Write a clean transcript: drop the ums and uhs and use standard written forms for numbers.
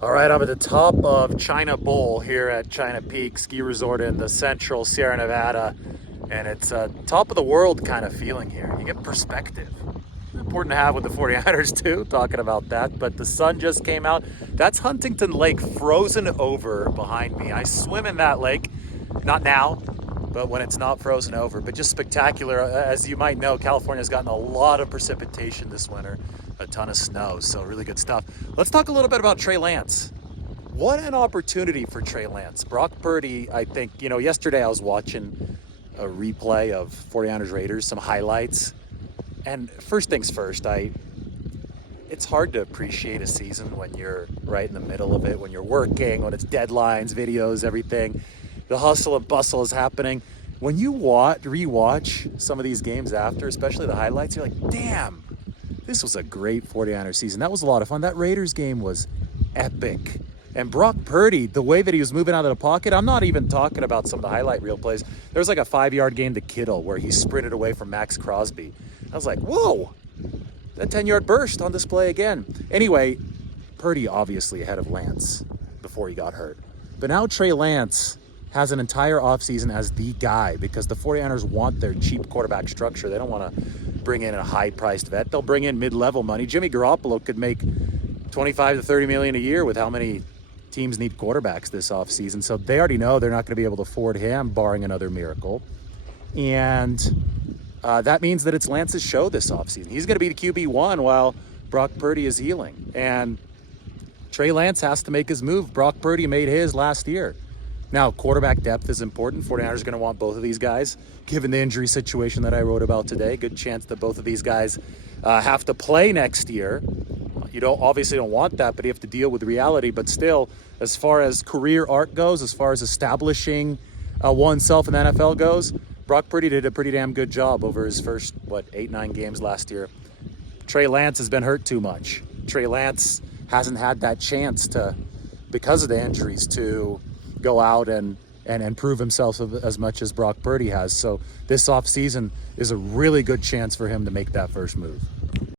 All right, I'm at the top of China Bowl here at China Peak Ski Resort in the central Sierra Nevada, and it's a top of the world kind of feeling here. You get perspective. Important to have with the 49ers too, talking about that, but the sun just came out. That's Huntington Lake frozen over behind me. I swim in that lake, not now, but when it's not frozen over, but just spectacular. As you might know, California's gotten a lot of precipitation this winter, a ton of snow, so really good stuff. Let's talk a little bit about Trey Lance. What an opportunity for Trey Lance. Brock Purdy, I think, yesterday I was watching a replay of 49ers Raiders, some highlights. And first things first, it's hard to appreciate a season when you're right in the middle of it, when you're working, when it's deadlines, videos, everything. The hustle and bustle is happening. When you rewatch some of these games after, especially the highlights, you're like, damn, this was a great 49ers season. That was a lot of fun. That Raiders game was epic. And Brock Purdy, the way that he was moving out of the pocket, I'm not even talking about some of the highlight reel plays. There was like a 5-yard gain to Kittle where he sprinted away from Max Crosby. I was like, whoa, that 10-yard burst on display again. Anyway, Purdy obviously ahead of Lance before he got hurt. But now Trey Lance has an entire offseason as the guy because the 49ers want their cheap quarterback structure. They don't want to bring in a high-priced vet. They'll bring in mid-level money. Jimmy Garoppolo could make $25 to $30 million a year with how many teams need quarterbacks this offseason. So they already know they're not going to be able to afford him, barring another miracle. And that means that it's Lance's show this offseason. He's going to be the QB1 while Brock Purdy is healing. And Trey Lance has to make his move. Brock Purdy made his last year. Now, quarterback depth is important. 49ers are going to want both of these guys. Given the injury situation that I wrote about today, good chance that both of these guys have to play next year. You obviously don't want that, but you have to deal with reality. But still, as far as career arc goes, as far as establishing oneself in the NFL goes, Brock Purdy did a pretty damn good job over his first, 8-9 games last year. Trey Lance has been hurt too much. Trey Lance hasn't had that chance to, because of the injuries, to go out and prove himself as much as Brock Purdy has. So this offseason is a really good chance for him to make that first move.